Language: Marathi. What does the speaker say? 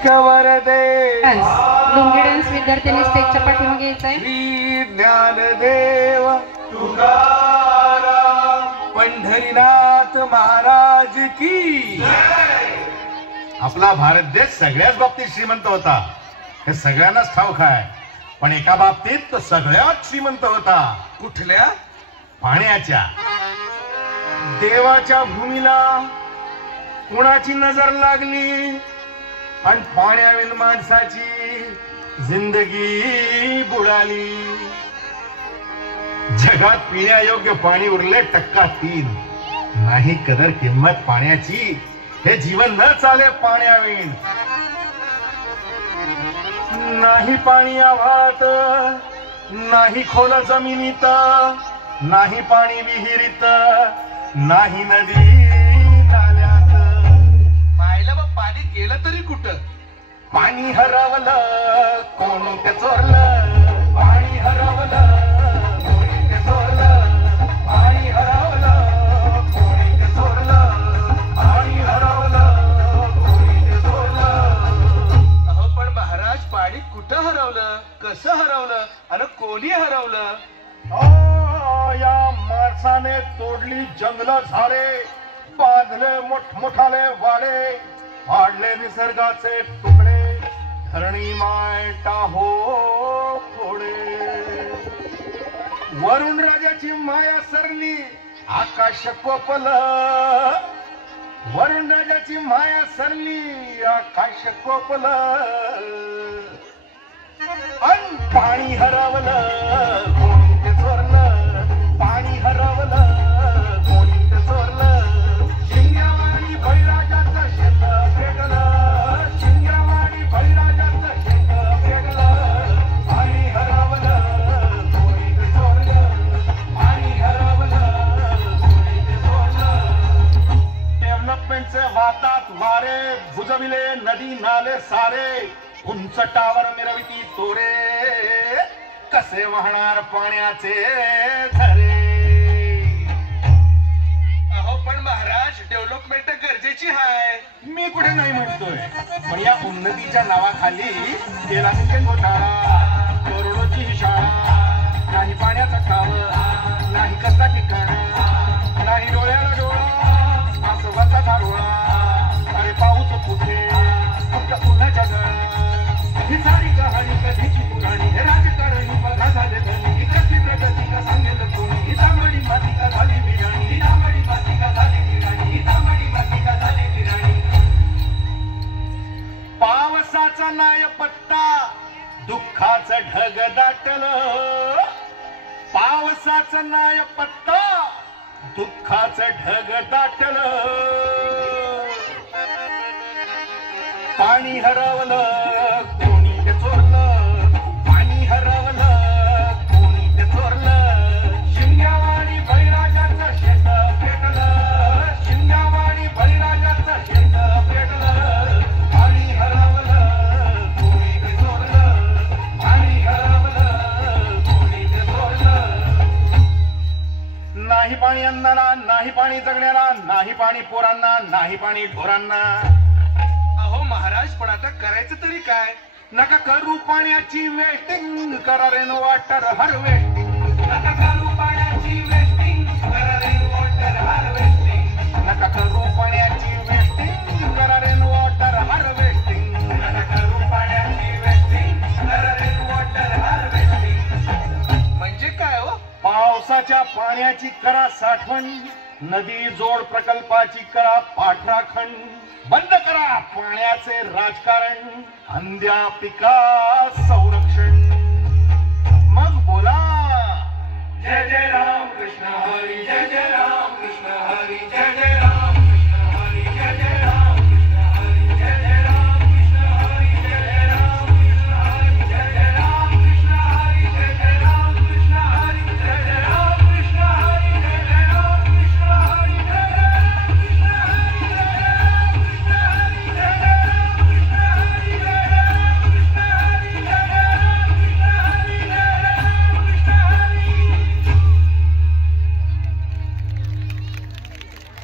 शिखवर दे. लुंगी डान्स विद्यार्थ्यांनी स्टेजच्या पाठीमागे यायचंय. श्री ज्ञानदेव तुकाराम पंढरीनाथ महाराज की. आपला भारत देश सगळ्याच बाबतीत श्रीमंत होता, हे सगळ्यांनाच ठाऊक आहे. पण एका बाबतीत तो सगळ्यात श्रीमंत होता. कुठल्या? पाण्याच्या. देवाच्या भूमीला कुणाची नजर लागली आणि पाण्याविन माणसाची जिंदगी बुडाली. जगात पिण्यायोग्य पाणी उरले 3%. नाही कदर किंमत पाण्याची, हे जीवन न चाले पाण्याविण. नाही पाणी आव्हात, नाही खोल जमिनीत, नाही पाणी विहिरीत, नाही नदी नाल्यात. पाहिलं बा, पाणी गेलं तरी कुठं? पाणी हरवलं कोणी ते चोरलं. पाणी हरवलं कोणी ते चोरलं. पाणी हरवलं कोणी ते चोरलं. पाणी हरवलं कोणी ते चोरलं. अहो पण महाराज, पाणी कुठं हरवलं, कसं हरवलं आणि कोणी हरवलं? या माणसाने तोडली जंगल झाडे, बांधले मोठमोठाले वाडे, पाडले निसर्गाचे तुकडे, धरणी माय टाहो फोडे. वरुण राजाची माया सरली, आकाश कोपल. वरुण राजाची माया सरली, आकाश कोपल. अन पाणी हरवलं कोणी ते चोरलं. पाणी हरवलं कोणी ते चोरलं. शिंग्यावाणी बळीराजाचं शेत पेटलं. शिंग्यावाणी बळीराजाचं शेत पेटलं. पाणी हरवलं कोणी ते चोरलं. पाणी हरवलं कोणी ते चोरलं. डेव्हलपमेंटचे वातात वारे, बुजविले नदी नाले सारे, उंच टावर मिरविती तोरे, कसे वाहणार पाण्याचे झरे. अहो पण महाराज, डेव्हलपमेंट गरजेची आहे. मी कुठे नाही म्हणतोय, पण या उन्नतीच्या नावाखाली केला सिंचन घोटाळा, करोडोची ही शाळा. नाही पाण्याचा ठाव, नाही कसला ठिकाणा, नाही डोळ्याला डोळा, आसवाचा धारोळा. अरे पाऊस कुठे, फक्त उन्हाच्या गळा. ही सारी कहाणी कधीची पुराणी, हे राजकारणी बघा झाले धनी. ही कसली प्रगती का सांगेल कोणी, ही तांबडी माती का झाली बिराणी. ही तांबडी माती का झाली बिराणी. ही तांबडी माती का झाली बिराणी. पावसाचा नाय पत्ता, दुःखाचं ढग दाटलं. पावसाचं नाय पत्ता, दुःखाचं ढग दाटलं. पाणी हरवलं कोणी ते चोरलं. पाणी हरवलं कोणी ते चोरलं. शिंग्यावाणी बळीराजाचं शेत पेटलं. शिंग्यावाणी बळीराजाचं शेत पेटलं. पाणी हरवलं कोणी ते चोरलं. पाणी हरवलं कोणी ते चोरलं. नाही पाणी अन्नाला, नाही पाणी जगण्याला, नाही पाणी पोरांना, नाही पाणी ढोरांना. अहो महाराज, पण आता करायचं तरी काय? नका करू पाण्याची वेस्टिंग, करा रेन वॉटर हार्वेस्टिंग. नका करू पाण्याची वेस्टिंग, करा रेन वॉटर हार्वेस्टिंग. नका करू पाण्याची वेस्टिंग, करा रेन वॉटर हार्वेस्टिंग. नका करू पाण्याची वेस्टिंग, करा रेन वॉटर हार्वेस्टिंग. म्हणजे काय हो? पावसाच्या पाण्याची करा साठवण, नदी जोड प्रकल्पाची करा पाठराखण. बंद करा पाण्याचे राजकारण, अंध्या पिका संरक्षण. मग बोला जय जय राम कृष्ण हरी, जय जय राम.